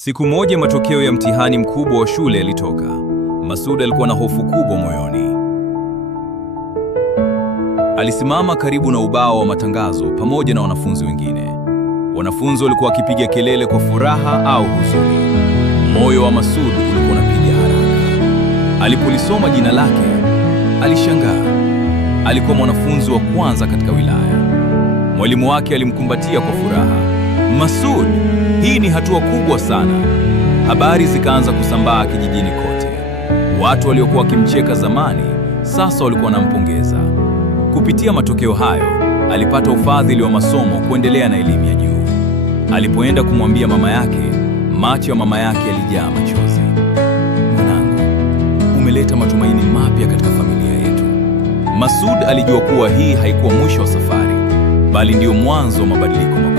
Siku moja matokeo ya mtihani mkubwa wa shule yalitoka. Masoud alikuwa na hofu kubwa moyoni. Alisimama karibu na ubao wa matangazo pamoja na wanafunzi wengine. Wanafunzi walikuwa wakipiga kelele kwa furaha au huzuni. Moyo wa Masoud ulikuwa unapiga haraka. Alipolisoma jina lake, alishangaa. Alikuwa mwanafunzi wa kwanza katika wilaya. Mwalimu wake alimkumbatia kwa furaha. Masoud, hii ni hatua kubwa sana. Habari zikaanza kusambaa kijijini kote. Watu waliokuwa wakimcheka zamani sasa walikuwa wanampongeza. Kupitia matokeo hayo, alipata ufadhili wa masomo kuendelea na elimu ya juu. Alipoenda kumwambia mama yake, macho ya mama yake yalijaa machozi. Mwanangu, umeleta matumaini mapya katika familia yetu. Masoud alijua kuwa hii haikuwa mwisho wa safari, bali ndio mwanzo wa mabadiliko makubwa.